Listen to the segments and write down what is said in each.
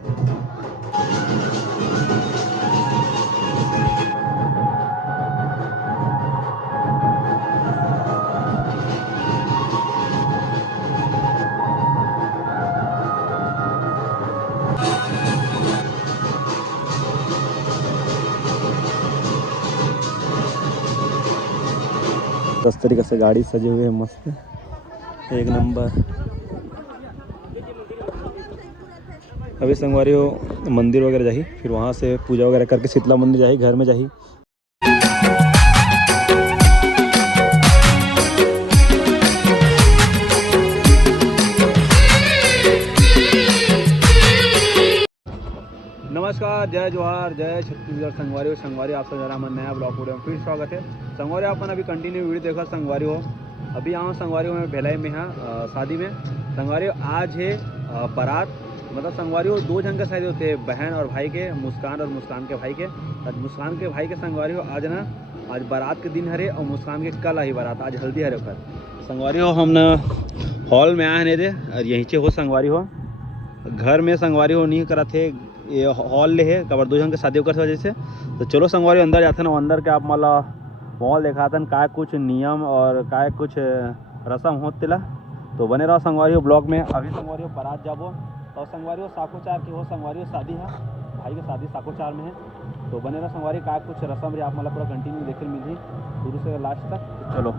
इस तरीके से गाड़ी सजे हुए हैं मस्त, एक नंबर। अभी संगवारी हो मंदिर वगैरह जाही, फिर वहाँ से पूजा वगैरह करके शीतला मंदिर जाही, घर में जाही। नमस्कार, जय जोहार, जय छत्तीसगढ़। संगवारी संगवारी आप जरा मन नया ब्लॉग वीडियो में फिर स्वागत है। संगवारी अपन अभी कंटिन्यू वीडियो देखा संगवारी हो। अभी यहाँ संगवारी हो में भिलाई में यहाँ शादी में संगवारी आज है बारात, मतलब संगवारी हो दो जन का शादी होते हैं, बहन और भाई के, मुस्कान और मुस्कान के भाई के। मुस्कान के भाई के संगवारी हो आज ना, आज बारात के दिन हरे और मुस्कान के कल आई बारात, आज हल्दी हरे कर संगवारी हो। हम ना हॉल में आए दे और यहीं से हो संगवारी हो, घर में संगवारी हो नहीं करा थे, ये हॉल ले है कबर दो जन के शादी कर वजह से। तो चलो संगवारी अंदर जाते ना, अंदर के आप मला मॉल दिखातन का कुछ नियम और का कुछ रस्म होत तिला। तो बने रहो संगवारी हो ब्लॉग में। अभी संगवारी हो बारात जाबो तो संगवारी हो साकोचार की हो, संगवारी हो शादी है, भाई की शादी साकोचार में है। तो बने रहो संगवारी का कुछ रस्म रही आप मला पूरा कंटिन्यू देखे मिली शुरू से लास्ट तक। चलो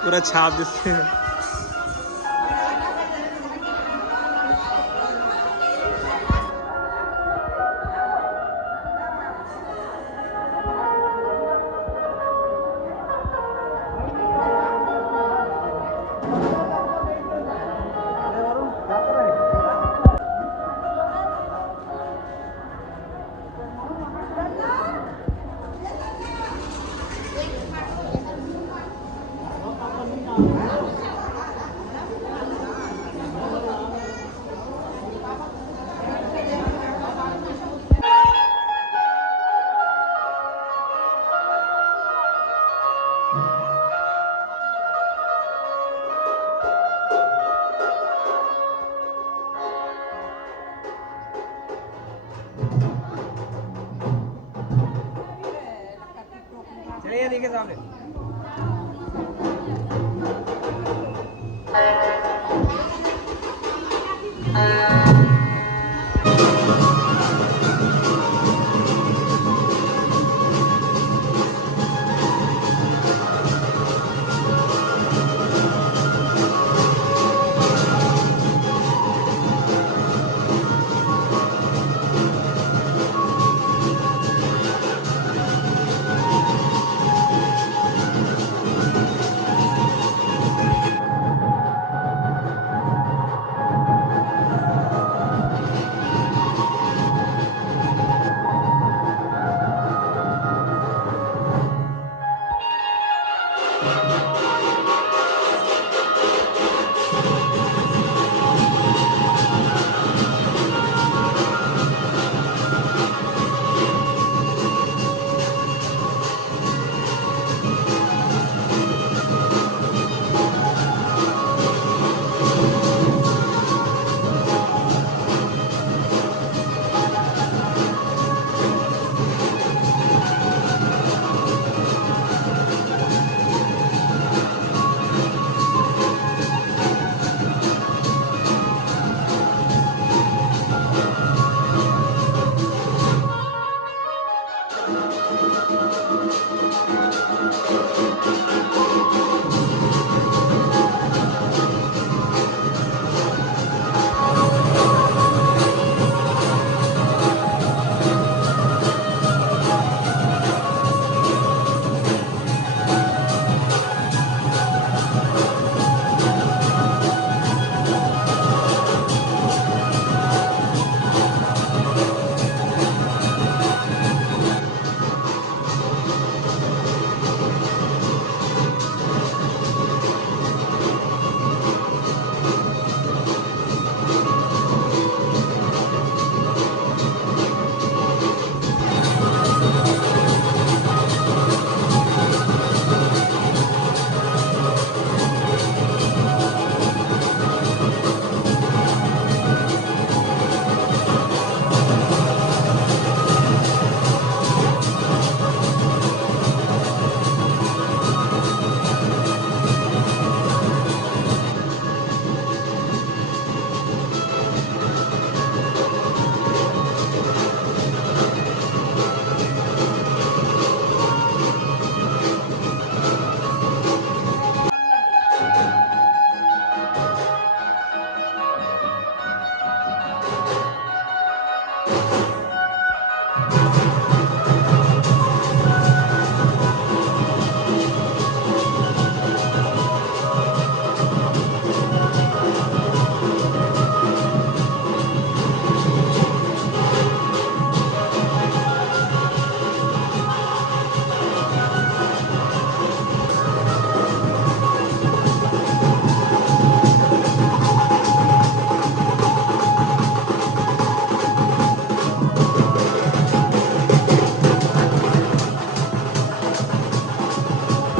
पूरा छाप दिसते चलिए देखिए सामने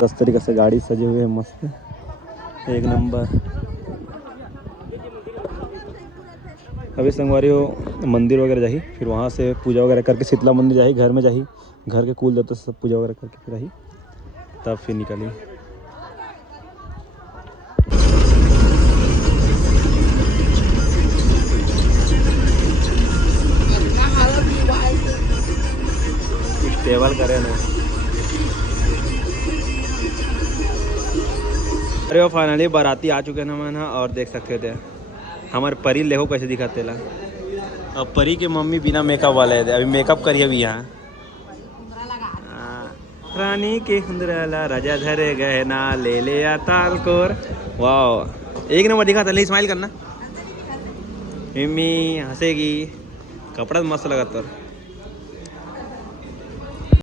इस तरीके से गाड़ी सजे हुए हैं मस्त एक नंबर। अभी संगवारी हो मंदिर वगैरह जाही, फिर वहाँ से पूजा वगैरह करके शीतला मंदिर जाही, घर में जाही, घर के कुल देवता सब पूजा वगैरह करके फिर आई, तब फिर निकली। टेबल करे ना अरे वो फाइनली बाराती आ चुके हैं हम ना, और देख सकते थे हमारे परी लेहो कैसे दिखाते ला। और परी के मम्मी बिना मेकअप वाले थे, अभी मेकअप करिए अभी यहाँ। रानी के हुंदराला राजा धरे गए ना ले ले ताल कोर। वाह एक नंबर दिखा था, स्माइल करना। मिम्मी हंसेगी, कपड़ा मस्त लगा तो।